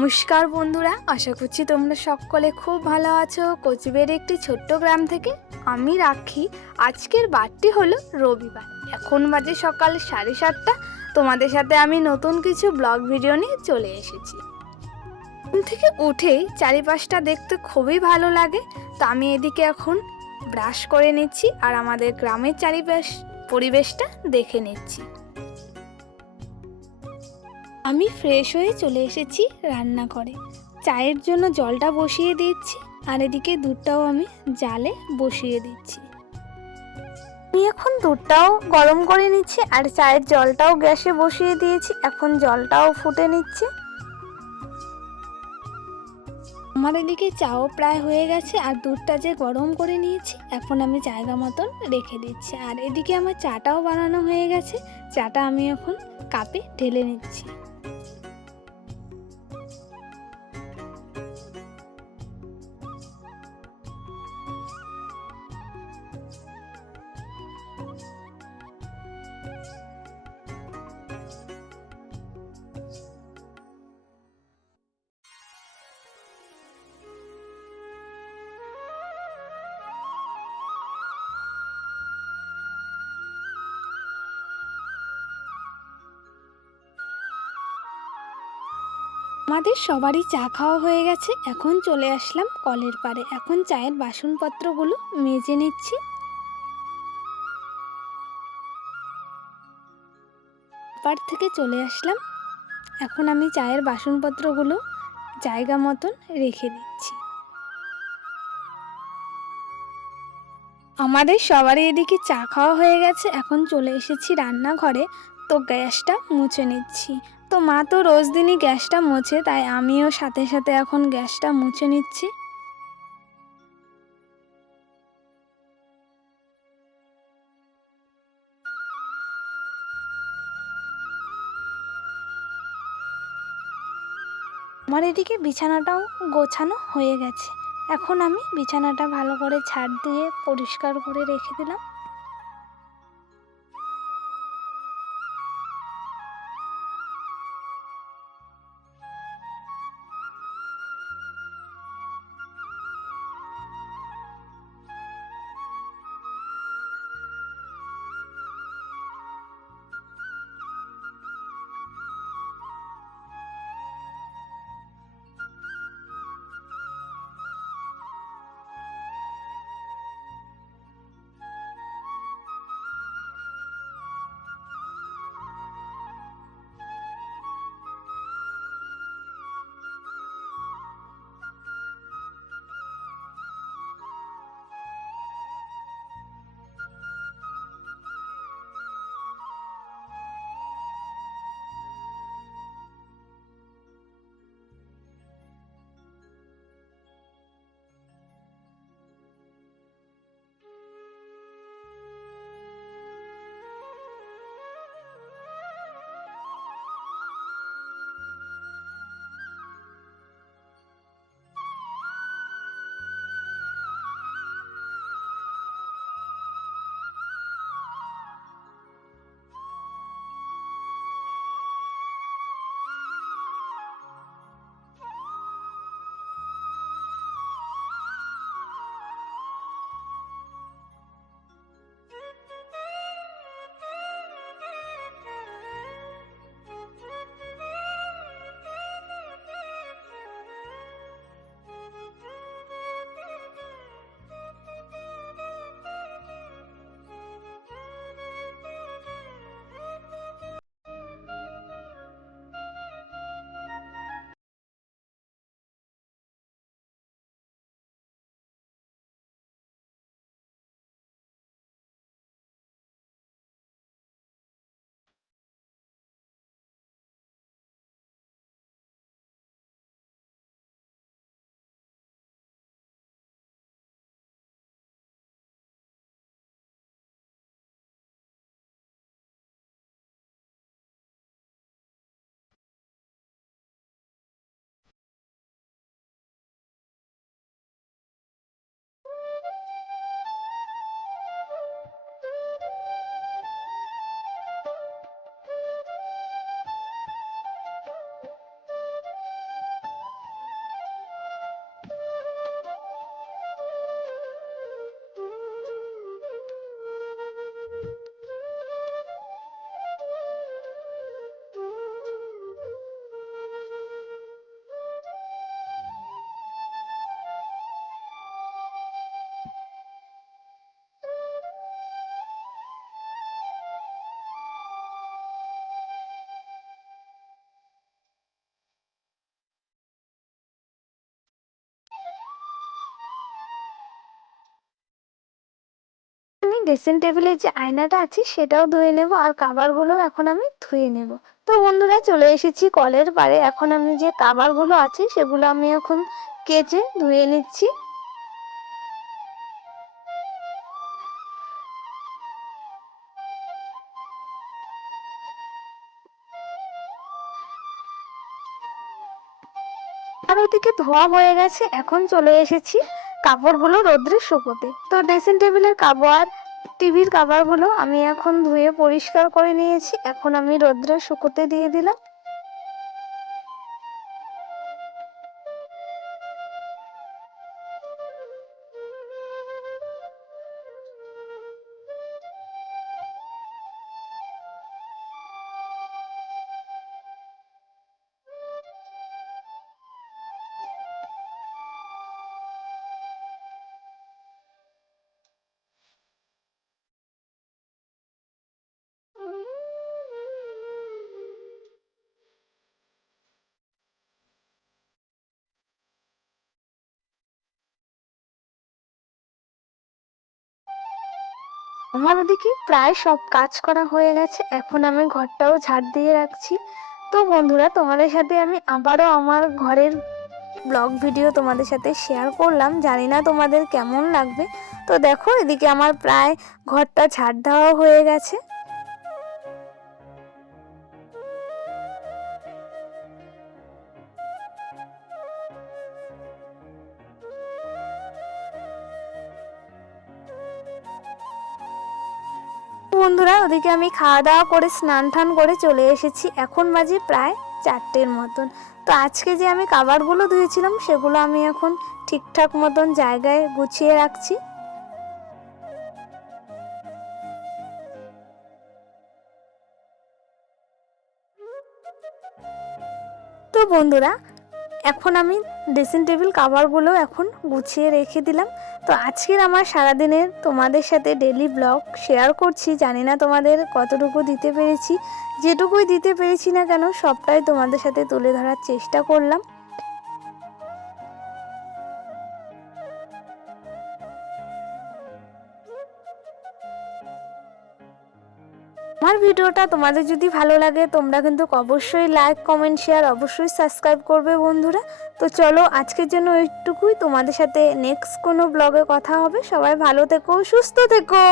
নমস্কার বন্ধুরা, আশা করছি তোমরা সকলে খুব ভালো আছো। কোচবিহারের একটি ছোট্ট গ্রাম থেকে আমি রাখি। আজকের বারটি হলো রবিবার। এখন বাজে সকাল সাড়ে সাতটা। তোমাদের সাথে আমি নতুন কিছু ব্লগ ভিডিও নিয়ে চলে এসেছি। ঘুম থেকে উঠেই চারিপাশটা দেখতে খুবই ভালো লাগে। তো আমি এদিকে এখন ব্রাশ করে নিচ্ছি আর আমাদের গ্রামের চারিপাশ পরিবেশটা দেখে নিচ্ছি। আমি ফ্রেশ হয়ে চলে এসেছি রান্নাঘরে। চায়ের জন্য জলটা বসিয়ে দিচ্ছি আর এদিকে দুধটাও আমি জালে বসিয়ে দিচ্ছি। আমি এখন দুধটাও গরম করে নিচ্ছি আর চায়ের জলটাও গ্যাসে বসিয়ে দিয়েছি এখন জলটাও ফুটে নিচ্ছে। আমার এদিকে চাও প্রায় হয়ে গেছে আর দুধটা যে গরম করে নিয়েছি এখন আমি জায়গা মতন রেখে দিচ্ছি। আর এদিকে আমার চাটাও বানানো হয়ে গেছে চাটা আমি এখন কাপে ঢেলে নিচ্ছি। আমাদের সবারই চা খাওয়া হয়ে গেছে। এখন চলে আসলাম কলের পাড়ে। এখন চায়ের বাসনপত্রগুলো মেজে নিচ্ছি। পার থেকে চলে আসলাম। এখন আমি চায়ের বাসনপত্রগুলো জায়গা মতন রেখে দিচ্ছি। আমাদের সবারই এদিকে চা খাওয়া হয়ে গেছে। এখন চলে এসেছি রান্নাঘরে। তো গ্যাসটা মুছে নিচ্ছি। তো মা তো রোজ দিনই গ্যাসটা মোছে, তাই আমিও সাথে সাথে এখন গ্যাসটা মুছে নিচ্ছি। আমার এদিকে বিছানাটাও গোছানো হয়ে গেছে। এখন আমি বিছানাটা ভালো করে ছাড় দিয়ে পরিষ্কার করে রেখে দিলাম। ড্রেসিং টেবিলের যে আয়নাটা আছে, সেটাও ধুয়ে নেব আর কাভারগুলো এখন আমি ধুয়ে নেব। তো বন্ধুরা, চলে এসেছি কলের পাড়ে। এখন আমি যে কাভারগুলো আছে, সেগুলো আমি এখন কেচে ধুয়ে নিচ্ছি। আর ওদিকে ধোয়া হয়ে গেছে, এখন চলে এসেছি কাপড়গুলো রোদ্রে শুকোতে। তো ড্রেসিং টেবিলের কাভার টিভির কাভারগুলো আমি এখন ধুয়ে পরিষ্কার করে নিয়েছি। এখন আমি রোদ্রে শুকোতে দিয়ে দিলাম। আমার ওদিকে প্রায় সব কাজ করা হয়ে গেছে। এখন আমি ঘরটাও ঝাড় দিয়ে রাখছি। তো বন্ধুরা, তোমাদের সাথে আমি আবারও আমার ঘরের ব্লগ ভিডিও তোমাদের সাথে শেয়ার করলাম। জানি না তোমাদের কেমন লাগবে। তো দেখো, এদিকে আমার প্রায় ঘরটা ঝাড় দেওয়া হয়ে গেছে। বন্ধুরা, ওদিকে আমি খাওয়া দাওয়া করে স্নান টান করে চলে এসেছি। এখন বাজে প্রায় চারটের মতন। তো আজকে যে আমি কাবারগুলো ধুয়েছিলাম, সেগুলো আমি এখন ঠিকঠাক মতন জায়গায় গুছিয়ে রাখছি। তো বন্ধুরা এখন আমি ড্রেসিং টেবিল কাভারগুলো এখন গুছিয়ে রেখে দিলাম। তো আজকের আমার সারাদিনের তোমাদের সাথে ডেলি ব্লগ শেয়ার করছি। জানি না তোমাদের কতটুকু দিতে পেরেছি। যেটুকুই দিতে পেরেছি না কেন, সবটাই তোমাদের সাথে তুলে ধরার চেষ্টা করলাম। আমার ভিডিওটা তোমাদের যদি ভালো লাগে, তোমরা কিন্তু অবশ্যই লাইক কমেন্ট শেয়ার অবশ্যই সাবস্ক্রাইব করবে বন্ধুরা। তো চলো আজকের জন্য এইটুকুই। তোমাদের সাথে নেক্সট কোনো ব্লগে কথা হবে। সবাই ভালো থেকো, সুস্থ থেকো।